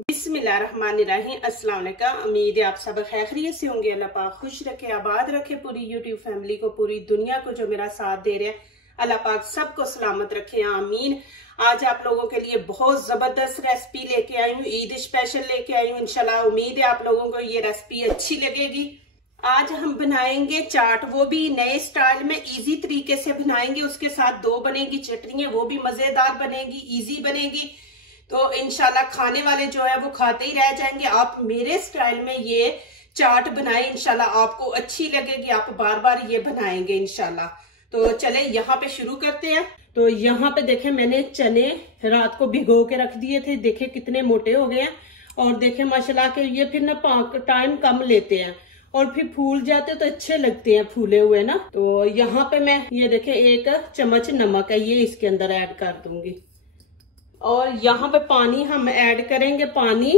बिस्मिल्लाहिर्रहमानिर्रहीम। अस्सलाम वालेकुम। उम्मीद है आप सब खैरियत से होंगे। अल्लाह पाक खुश रखे, आबाद रखे पूरी यूट्यूब फैमिली को, पूरी दुनिया को जो मेरा साथ दे रहे हैं। अल्लाह पाक सबको सलामत रखे, आमीन। आज आप लोगों के लिए बहुत जबरदस्त रेसिपी लेके आई हूँ, ईद स्पेशल लेके आई हूँ। इंशाल्लाह उम्मीद है आप लोगों को ये रेसिपी अच्छी लगेगी। आज हम बनाएंगे चाट, वो भी नए स्टाइल में, इजी तरीके से बनाएंगे। उसके साथ दो बनेगी चटनियां, वो भी मजेदार बनेगी, इजी बनेगी। तो इंशाल्लाह खाने वाले जो है वो खाते ही रह जाएंगे। आप मेरे स्टाइल में ये चाट बनाए, इंशाल्लाह आपको अच्छी लगेगी, आप बार बार ये बनाएंगे इंशाल्लाह। तो चले यहाँ पे शुरू करते हैं। तो यहाँ पे देखें मैंने चने रात को भिगो के रख दिए थे, देखे कितने मोटे हो गए हैं। और देखे माशाल्लाह के ये फिर ना टाइम कम लेते हैं और फिर फूल जाते तो अच्छे लगते हैं फूले हुए ना। तो यहाँ पे मैं ये देखे 1 चम्मच नमक है, ये इसके अंदर ऐड कर दूंगी। और यहाँ पे पानी हम ऐड करेंगे, पानी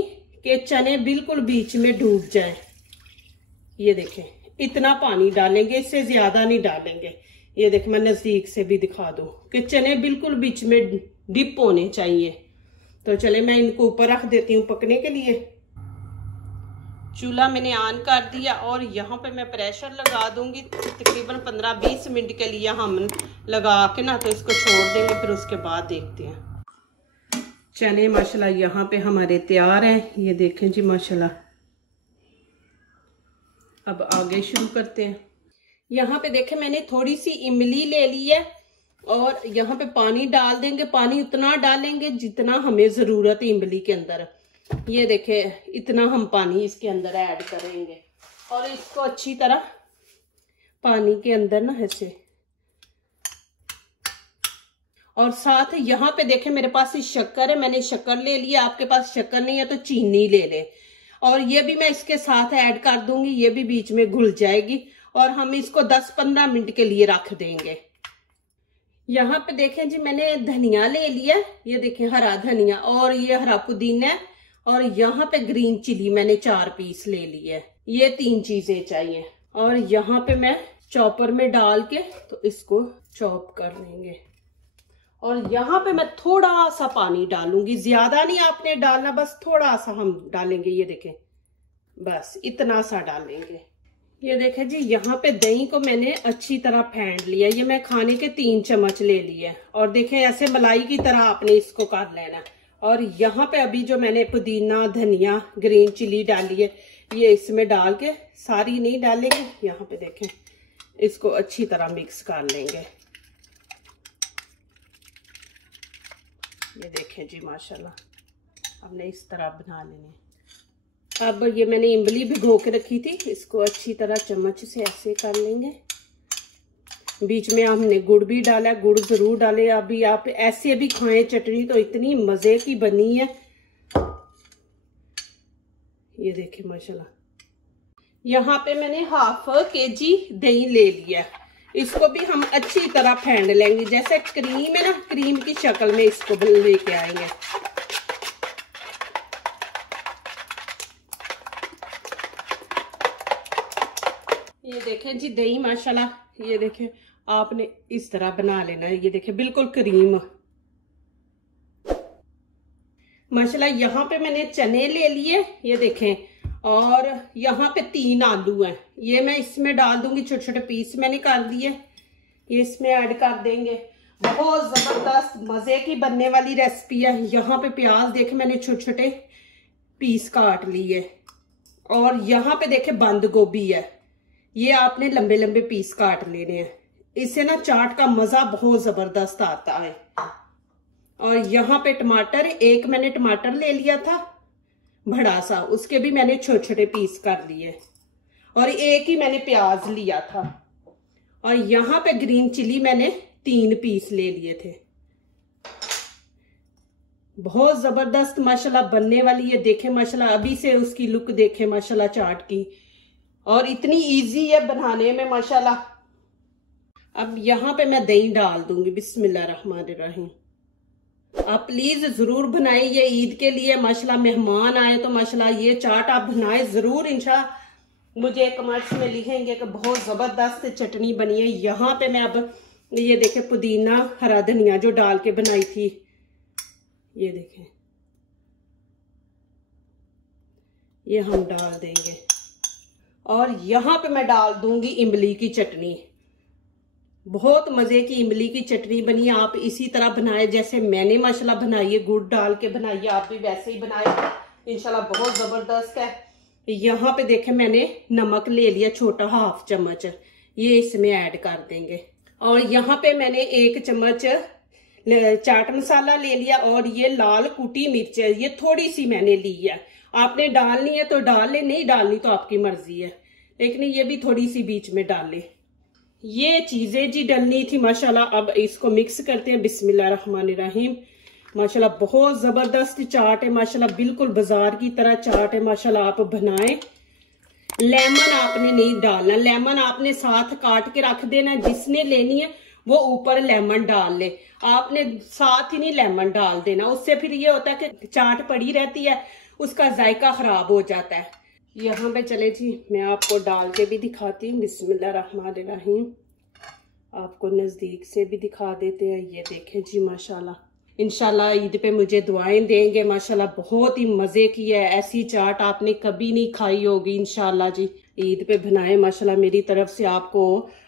के चने बिल्कुल बीच में डूब जाए। ये देखें इतना पानी डालेंगे, इससे ज्यादा नहीं डालेंगे। ये देखें मैं नजदीक से भी दिखा दूं कि चने बिल्कुल बीच में डिप होने चाहिए। तो चले मैं इनको ऊपर रख देती हूँ पकने के लिए। चूल्हा मैंने ऑन कर दिया और यहाँ पे मैं प्रेशर लगा दूंगी। तकरीबन 15-20 मिनट के लिए हम लगा के ना तो इसको छोड़ देंगे, फिर उसके बाद देखते हैं। चने माशाल्लाह यहाँ पे हमारे तैयार हैं, ये देखें जी माशाल्लाह। अब आगे शुरू करते हैं। यहाँ पे देखें मैंने थोड़ी सी इमली ले ली है और यहाँ पे पानी डाल देंगे। पानी उतना डालेंगे जितना हमें जरूरत है इमली के अंदर। ये देखें इतना हम पानी इसके अंदर ऐड करेंगे और इसको अच्छी तरह पानी के अंदर ना ऐसे। और साथ यहाँ पे देखें मेरे पास शक्कर है, मैंने शक्कर ले लिया। आपके पास शक्कर नहीं है तो चीनी ले ले। और ये भी मैं इसके साथ ऐड कर दूंगी, ये भी बीच में घुल जाएगी। और हम इसको 10-15 मिनट के लिए रख देंगे। यहाँ पे देखें जी मैंने धनिया ले लिया, ये देखें हरा धनिया और ये हरा पुदीना है। और यहाँ पे ग्रीन चिली मैंने 4 पीस ले लिए, ये 3 चीजें चाहिए। और यहाँ पे मैं चॉपर में डाल के तो इसको चॉप कर लेंगे। और यहाँ पे मैं थोड़ा सा पानी डालूंगी, ज्यादा नहीं आपने डालना, बस थोड़ा सा हम डालेंगे। ये देखें बस इतना सा डालेंगे। ये देखें जी यहाँ पे दही को मैंने अच्छी तरह फेंट लिया, ये मैं खाने के 3 चम्मच ले लिए। और देखें ऐसे मलाई की तरह आपने इसको कर लेना। और यहाँ पे अभी जो मैंने पुदीना धनिया ग्रीन चिली डाली है, ये इसमें डाल के, सारी नहीं डालेंगे। यहाँ पे देखें इसको अच्छी तरह मिक्स कर लेंगे। ये देखें जी माशाल्लाह हमने इस तरह बना लेने। अब ये मैंने इमली भिगो के रखी थी, इसको अच्छी तरह चम्मच से ऐसे कर लेंगे। बीच में हमने गुड़ भी डाला, गुड़ जरूर डाले। अभी आप ऐसे भी खाएं चटनी तो इतनी मजे की बनी है। ये देखें माशाल्लाह। यहाँ पे मैंने 1/2 kg दही ले लिया, इसको भी हम अच्छी तरह फेंट लेंगे। जैसे क्रीम है ना, क्रीम की शक्ल में इसको लेके आएंगे। ये देखें जी दही माशाल्लाह, ये देखें आपने इस तरह बना लेना है। ये देखें बिल्कुल क्रीम माशाल्लाह। यहाँ पे मैंने चने ले लिए, ये देखें। और यहाँ पे 3 आलू हैं, ये मैं इसमें डाल दूंगी, छोटे छोटे पीस मैंने कर दिए, ये इसमें ऐड कर देंगे। बहुत जबरदस्त मजे की बनने वाली रेसिपी है। यहाँ पे प्याज देखे मैंने छोटे छोटे पीस काट लिए। और यहाँ पे देखे बंद गोभी है, ये आपने लंबे लंबे पीस काट लेने हैं। इससे ना चाट का मजा बहुत जबरदस्त आता है। और यहाँ पे टमाटर, 1 मैंने टमाटर ले लिया था बड़ा सा, उसके भी मैंने छोटे छोटे पीस कर लिए। और 1 ही मैंने प्याज लिया था। और यहाँ पे ग्रीन चिली मैंने 3 पीस ले लिए थे। बहुत जबरदस्त माशाल्लाह बनने वाली है। देखे माशाल्लाह अभी से उसकी लुक देखे माशाल्लाह चाट की, और इतनी इजी है बनाने में माशाल्लाह। अब यहाँ पे मैं दही डाल दूंगी। बिस्मिल्लाहिर्रहमानिर्रहीम। आप प्लीज जरूर बनाएं, ये ईद के लिए माशाल्लाह मेहमान आए तो माशाल्लाह ये चाट आप बनाएं जरूर। इंशाल्लाह मुझे कमेंट्स में लिखेंगे कि बहुत जबरदस्त चटनी बनी है। यहाँ पे मैं अब ये देखें पुदीना हरा धनिया जो डाल के बनाई थी, ये देखें ये हम डाल देंगे। और यहाँ पे मैं डाल दूंगी इमली की चटनी। बहुत मजे की इमली की चटनी बनी है। आप इसी तरह बनाए जैसे मैंने माशाल्लाह बनाई है, गुड़ डाल के बनाइए, आप भी वैसे ही बनाए, इंशाल्लाह बहुत जबरदस्त है। यहाँ पे देखें मैंने नमक ले लिया छोटा 1/2 चम्मच, ये इसमें ऐड कर देंगे। और यहाँ पे मैंने 1 चम्मच चाट मसाला ले लिया और ये लाल कुटी मिर्च है, ये थोड़ी सी मैंने ली है। आपने डालनी है तो डाल ले, नहीं डालनी तो आपकी मर्जी है, लेकिन ये भी थोड़ी सी बीच में डाल ले। ये चीजें जी डलनी थी माशाल्लाह। अब इसको मिक्स करते हैं। बिस्मिल्लाहिर्रहमानिर्रहीम। माशाल्लाह बहुत जबरदस्त चाट है माशाल्लाह, बिल्कुल बाजार की तरह चाट है माशाल्लाह। आप बनाएं। लेमन आपने नहीं डालना, लेमन आपने साथ काट के रख देना। जिसने लेनी है वो ऊपर लेमन डाल ले, आपने साथ ही नहीं लेमन डाल देना। उससे फिर ये होता है कि चाट पड़ी रहती है, उसका जायका खराब हो जाता है। यहाँ पे चले जी, मैं आपको डाल के भी दिखाती हूँ। बिस्मिल्लाहिर्रहमानिर्रहीम। आपको नजदीक से भी दिखा देते हैं। ये देखें जी माशाल्लाह। इंशाल्लाह ईद पे मुझे दुआएं देंगे माशाल्लाह। बहुत ही मजे की है, ऐसी चाट आपने कभी नहीं खाई होगी। इंशाल्लाह जी ईद पे बनाए माशाल्लाह। मेरी तरफ से आपको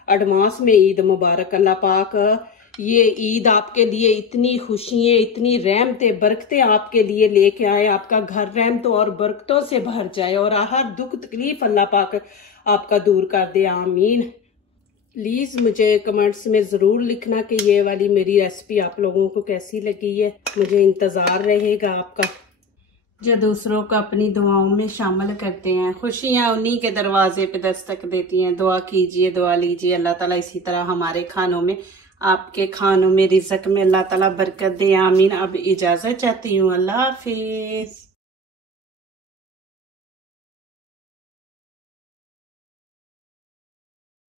एडवांस में ईद मुबारक। अल्लाह पाक ये ईद आपके लिए इतनी खुशियां, इतनी रहमतें, बरकतें आपके लिए लेके आए। आपका घर रहमतों और बरकतों से भर जाए और हर दुख तकलीफ अल्लाह पाक आपका दूर कर दे, आमीन। प्लीज मुझे कमेंट्स में जरूर लिखना कि ये वाली मेरी रेसिपी आप लोगों को कैसी लगी है। मुझे इंतजार रहेगा आपका। जो दूसरों को अपनी दुआओं में शामिल करते हैं, खुशियां उन्हीं के दरवाजे पे दस्तक देती हैं। दुआ कीजिए, दुआ लीजिए। अल्लाह ताला इसी तरह हमारे खानों में, आपके खानों में, रिज़्क में अल्लाह ताला बरकत दे, आमीन। अब इजाजत चाहती हूँ। अल्लाह हाफिज।